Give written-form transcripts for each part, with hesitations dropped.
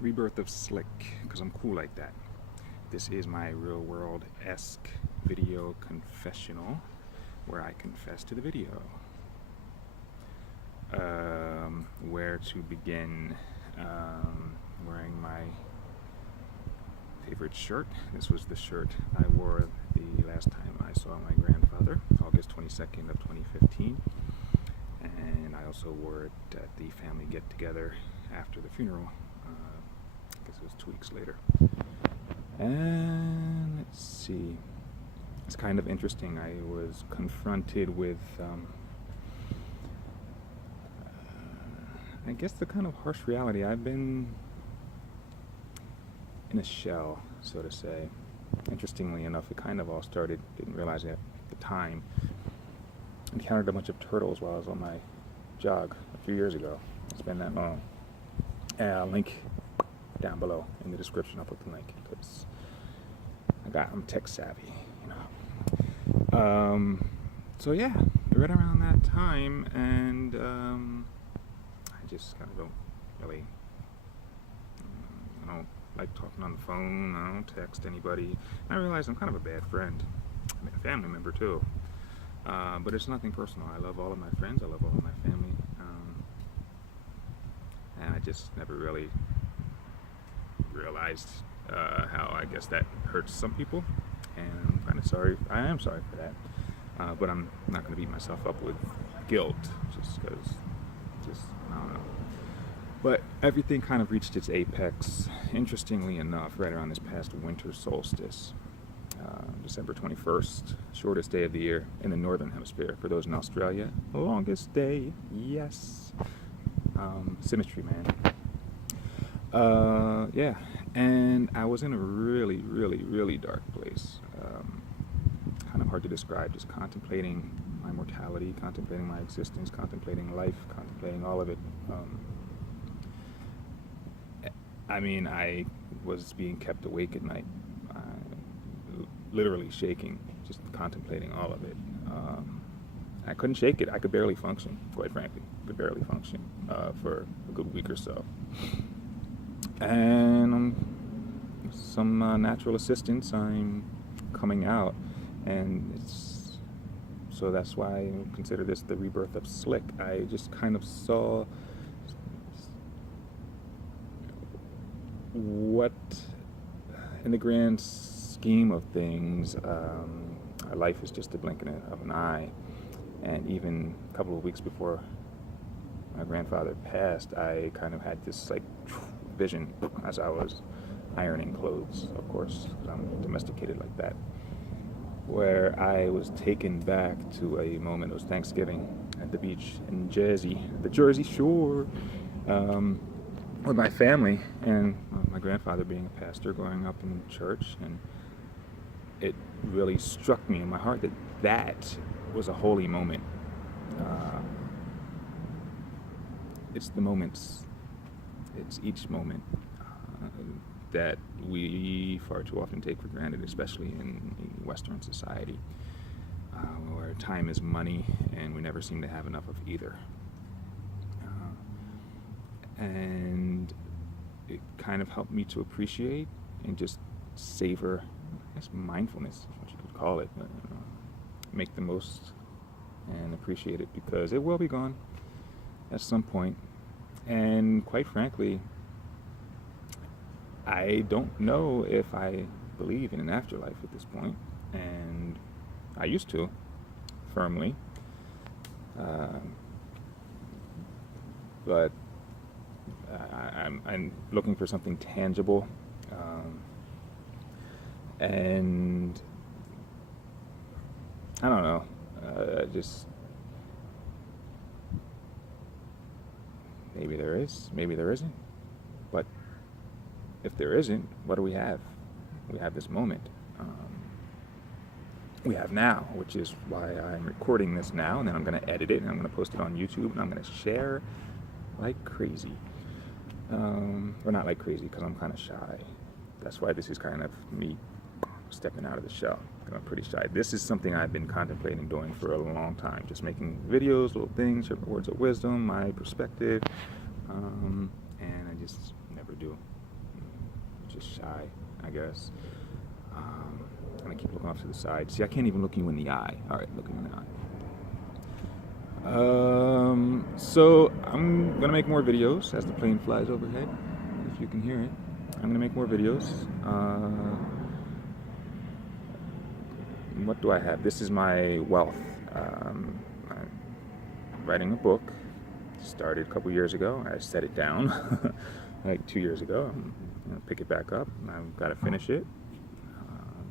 Rebirth of Slick, because I'm cool like that. This is my real world-esque video confessional where I confess to the video. Where to begin? Wearing my favorite shirt. This was the shirt I wore the last time I saw my grandfather, August 22nd of 2015. And I also wore it at the family get-together after the funeral. I guess it was 2 weeks later. And let's see. It's kind of interesting. I was confronted with, I guess, the kind of harsh reality. I've been in a shell, so to say. Interestingly enough, it kind of all started, didn't realize it at the time. Encountered a bunch of turtles while I was on my jog a few years ago. It's been that long. And I'll link down below in the description. I'll put the link because I'm tech savvy, you know. So yeah, right around that time, and I just kind of don't really, I don't like talking on the phone. I don't text anybody. I realize I'm kind of a bad friend. I mean, a family member too. But it's nothing personal. I love all of my friends. I love all of my family. And I just never really realized how I guess that hurts some people. And I'm kind of sorry. I am sorry for that. But I'm not going to beat myself up with guilt just because, I don't know. But everything kind of reached its apex, interestingly enough, right around this past winter solstice. December 21st, shortest day of the year in the northern hemisphere. For those in Australia, longest day, yes. Symmetry, man. Yeah, and I was in a really, really, really dark place. Kind of hard to describe, just contemplating my mortality, contemplating my existence, contemplating life, contemplating all of it. I mean, I was being kept awake at night. Literally shaking, just contemplating all of it. I couldn't shake it. I could barely function, quite frankly. Could barely function for a good week or so. And some natural assistance, I'm coming out, and so that's why I consider this the rebirth of Slick. I just kind of saw what, in the grand scheme of things, our life is just a blink of an eye. And even a couple of weeks before my grandfather passed, I kind of had this like vision as I was ironing clothes, of course, because I'm domesticated like that, where I was taken back to a moment. It was Thanksgiving at the beach in Jersey, the Jersey Shore, with my family, and my grandfather being a pastor, growing up in church, and it really struck me in my heart that that was a holy moment. It's the moments, it's each moment that we far too often take for granted, especially in Western society, where time is money and we never seem to have enough of either. And it kind of helped me to appreciate and just savor, I guess mindfulness is what you could call it, but, make the most and appreciate it, because it will be gone at some point. And quite frankly, I don't know if I believe in an afterlife at this point, and I used to, firmly, but I'm looking for something tangible, and I don't know, just maybe there is, maybe there isn't. But if there isn't, what do we have? We have this moment. We have now, which is why I'm recording this now, and then I'm going to edit it, and I'm going to post it on YouTube, and I'm going to share like crazy. Or not like crazy, because I'm kind of shy. That's why this is kind of me stepping out of the shell. I'm pretty shy. This is something I've been contemplating doing for a long time, just making videos, little things, words of wisdom, my perspective, and I just never do. just shy, I guess. And I keep looking off to the side. See, I can't even look you in the eye. All right, look in the eye. So I'm gonna make more videos as the plane flies overhead, if you can hear it. I'm gonna make more videos. What do I have? This is my wealth. I'm writing a book. Started a couple years ago. I set it down like 2 years ago. I'm gonna pick it back up. I've got to finish it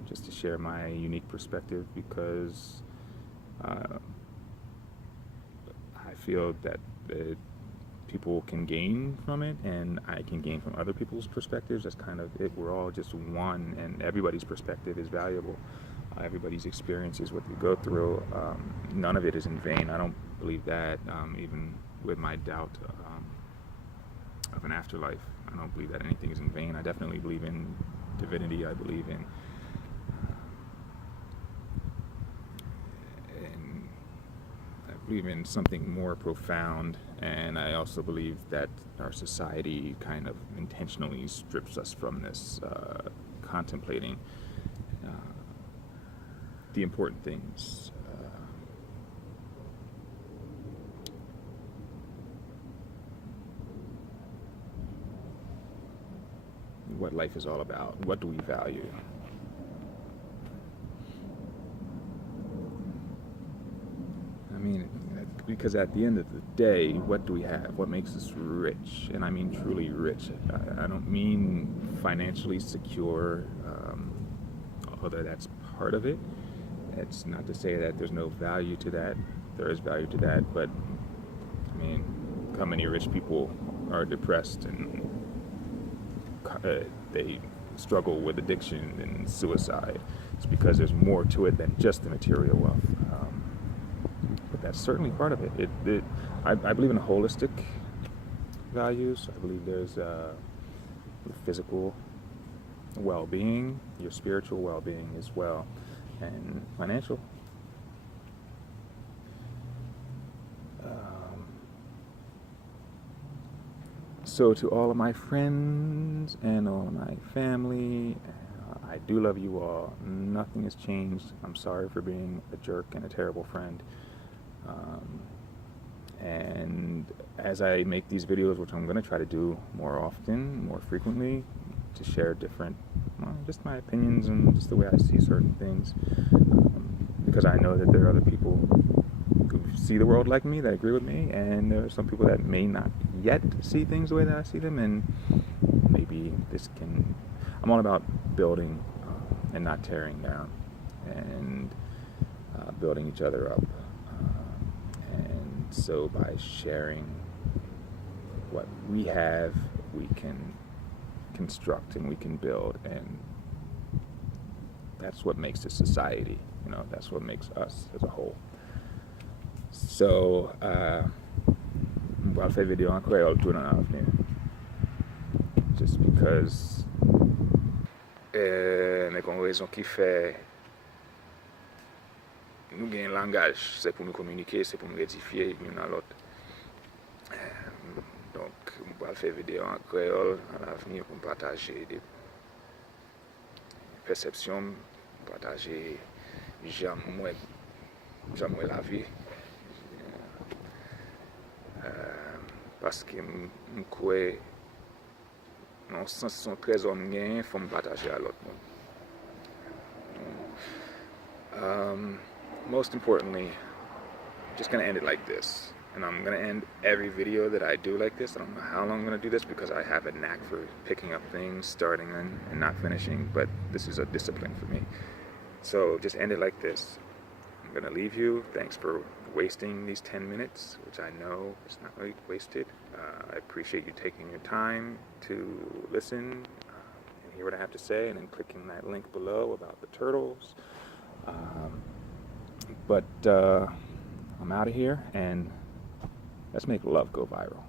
just to share my unique perspective, because I feel that people can gain from it, and I can gain from other people's perspectives. That's kind of it. We're all just one, and everybody's perspective is valuable. Everybody's experiences, what they go through, none of it is in vain. I don't believe that, even with my doubt of an afterlife. I don't believe that anything is in vain. I definitely believe in divinity. I believe in something more profound, and I also believe that our society kind of intentionally strips us from this, contemplating the important things. What life is all about. What do we value? I mean, because at the end of the day, what do we have? What makes us rich? And I mean truly rich. I don't mean financially secure, although that's part of it. It's not to say that there's no value to that. There is value to that, but I mean, how many rich people are depressed and they struggle with addiction and suicide? It's because there's more to it than just the material wealth. But that's certainly part of it. I believe in holistic values. I believe there's physical well-being, your spiritual well-being as well, and financial. So to all of my friends and all of my family, I do love you all. Nothing has changed. I'm sorry for being a jerk and a terrible friend. And as I make these videos, which I'm going to try to do more often, more frequently, to share different, just my opinions and just the way I see certain things, because I know that there are other people who see the world like me, that agree with me, and there are some people that may not yet see things the way that I see them, and maybe this can, I'm all about building and not tearing down, and building each other up. And so by sharing what we have, we can construct and we can build, and that's what makes a society, that's what makes us as a whole. So, on va faire vidéo en créole tout dans l'avenir. Just because mais qu'on raison qui fait nous gagnons un langage, c'est pour nous communiquer, c'est pour nous édifier l'un à l'autre. Donc, on va faire vidéo en créole à l'avenir pour partager des perceptions, partager jamais la vie. Parce que je crois non sens son trésor gain, faut me partager à l'autre monde. Most importantly, I'm just gonna end it like this, and I'm gonna end every video that I do like this. I don't know how long I'm gonna do this, because I have a knack for picking up things, starting and not finishing, but this is a discipline for me. So just end it like this. I'm gonna leave you. Thanks for wasting these 10 minutes, which I know is not really wasted. I appreciate you taking your time to listen and hear what I have to say, and then clicking that link below about the turtles. But I'm out of here, and let's make love go viral.